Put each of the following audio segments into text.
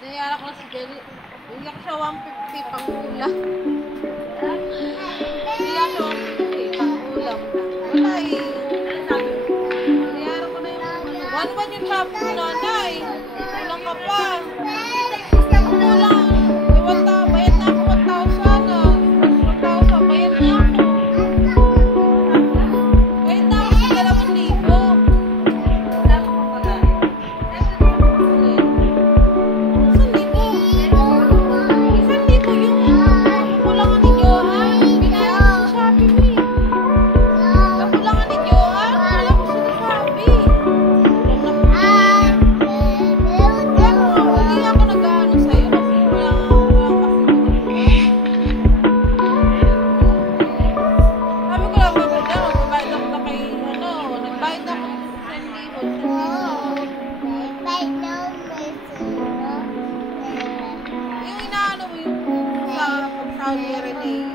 Pinayara ko si Jenny. Iyak siya 150 pang ulam. Iyak siya 150 pang ulam. Wala eh. Pinayara ko na yung ano. 1-1 yung shop ko, nanay. Kulang ka pa. Kulang. Bayad na ako 1,000 ah. 1,000, bayad na ako. Bayad na ako sa 2,000. Wala ko pa pala. 1,000 yung kulangan ni Johan. Binayad ko sa Shopee mo eh. Kulangan ni Johan. Wala ko sa Shopee. Hindi ako nag-ano sa'yo kasi walang kasi. Sabi ko lang, magbabayad ako na kay, nagbayad ako ng 1,000. Yung inaano mo yung sa pag-Saudi Arabia.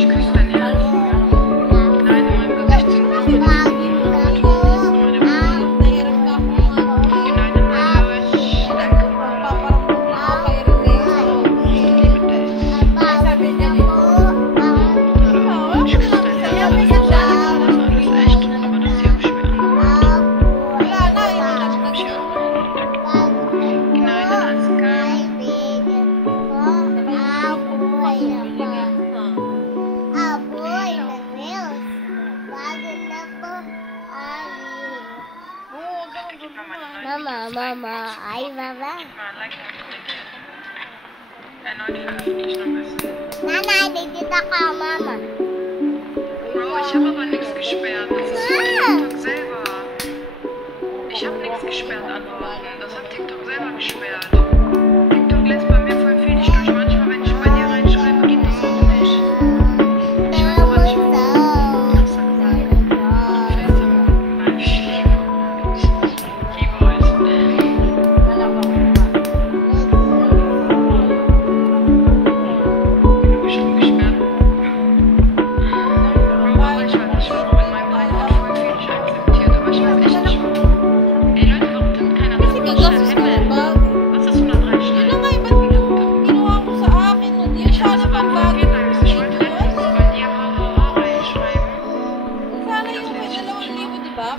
Je küsse deine Hand. Nein, in meinem Gesicht sind noch Nahirap na ako Nein, in meinem Gesicht. magpaparamdam na ako kay Renee. Sabi niya din. Ich küsse deine Hand. Das ist echt, aber das ist ja schwer. Wala na, hindi na siya. Nein, alles klar. Mama, ay baba. Erneut veröffentlichen müssen. Nanay, dito ka, Mama. Bro, ich habe aber nichts gesperrt. Das ist von TikTok selber. Ich habe nichts gesperrt antworten. Das hat TikTok selber gesperrt. TikTok lässt bei mir voll viel nicht durch. Manchmal, wenn ich bei dir reinschreibe, geht das auch nicht. Ich weiß aber nicht, warum.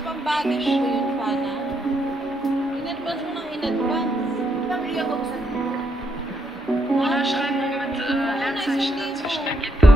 Pang-baggage ko yun sana. In-advance mo ng in-advance. Oder schreiben mit Leerzeichen dazwischen, da geht das.